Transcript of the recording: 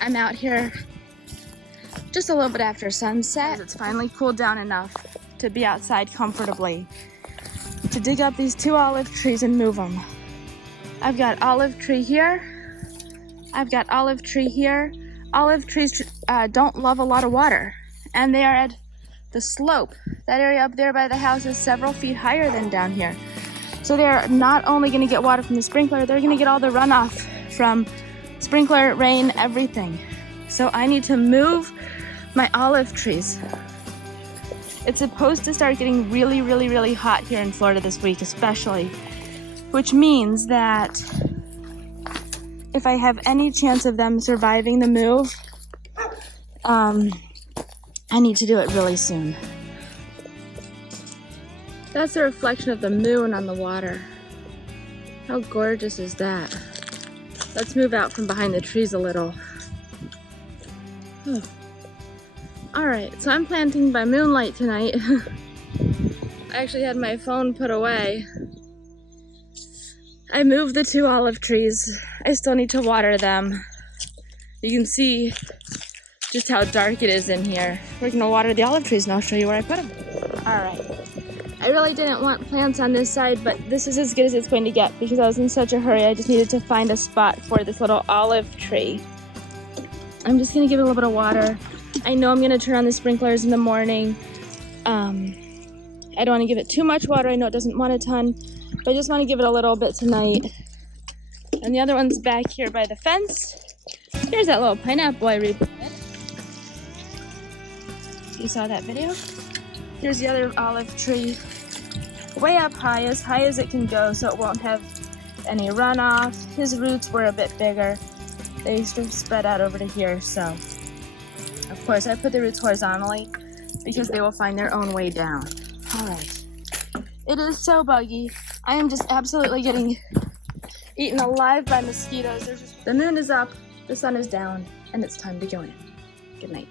I'm out here just a little bit after sunset. It's finally cooled down enough to be outside comfortably, to dig up these 2 olive trees and move them. I've got olive tree here. I've got olive tree here. Olive trees don't love a lot of water, and they are at the slope. That area up there by the house is several feet higher than down here. So they're not only gonna get water from the sprinkler, they're gonna get all the runoff from sprinkler, rain, everything. So I need to move my olive trees. It's supposed to start getting really, really, really hot here in Florida this week, especially, which means that if I have any chance of them surviving the move, I need to do it really soon. That's the reflection of the moon on the water. How gorgeous is that? Let's move out from behind the trees a little. All right, so I'm planting by moonlight tonight. I actually had my phone put away. I moved the 2 olive trees. I still need to water them. You can see just how dark it is in here. We're gonna water the olive trees and I'll show you where I put them. All right. I really didn't want plants on this side, but this is as good as it's going to get because I was in such a hurry. I just needed to find a spot for this little olive tree. I'm just gonna give it a little bit of water. I know I'm gonna turn on the sprinklers in the morning. I don't wanna give it too much water. I know it doesn't want a ton, but I just wanna give it a little bit tonight. And the other one's back here by the fence. Here's that little pineapple I replanted. You saw that video? Here's the other olive tree, way up high as it can go, so it won't have any runoff. His roots were a bit bigger. They sort of spread out over to here, so of course I put the roots horizontally because they will find their own way down. All right. It is so buggy. I am just absolutely getting eaten alive by mosquitoes. The moon is up, the sun is down, and it's time to go in. Good night.